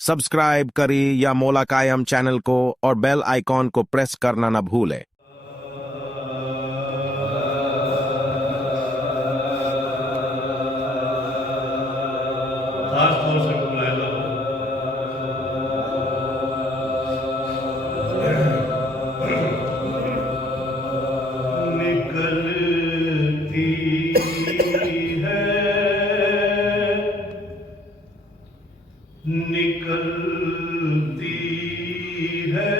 Subscribe करें या मौला कायम चैनल को और बेल आइकॉन को प्रेस करना न भूलें। खास तौर से मुलायजा निकलती है, निकलती है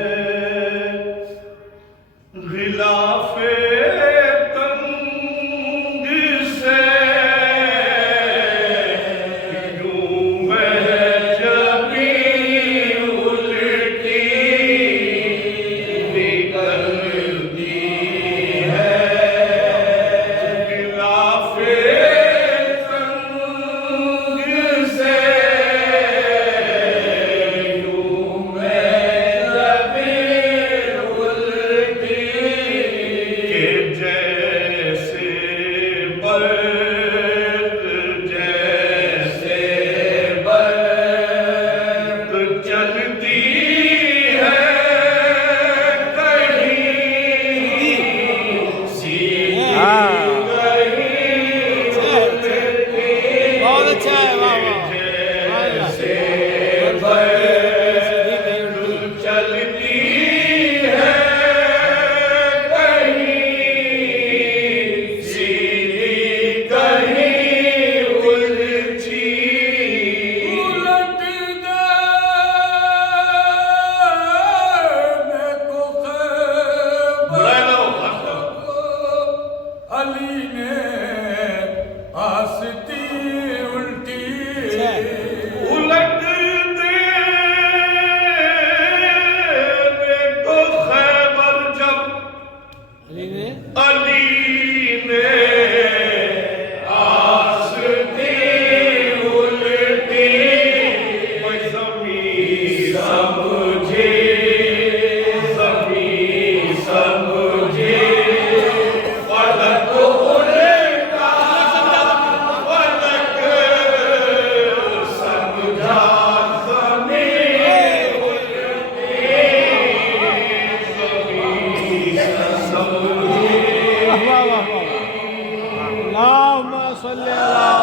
गिलाफे तंग से, यूं महजबी उल्टी निकलती है, गिलाफे तंग से, यूं महजबी उल्टी के जैसे बर्क, जैसे बर्क चलती है कहीं सी, बहुत अच्छा है, वाह वाह। जैसे बर्क चलती है कहीं सीधी, कहीं उलझी, उलट गए को बुलाए लो अली ने आस्ती उल्टी, उलट देने को खैबर जब अली ने अली ने आस्ती उल्टी, मैं ज़मीं समझी, ज़मीं समझी, फलक उल्टा, फलक समझा, ज़मीं उल्टी, ज़मीं समझी। वाह वाह वाह। अल्लाहुम्मा सल्ली अला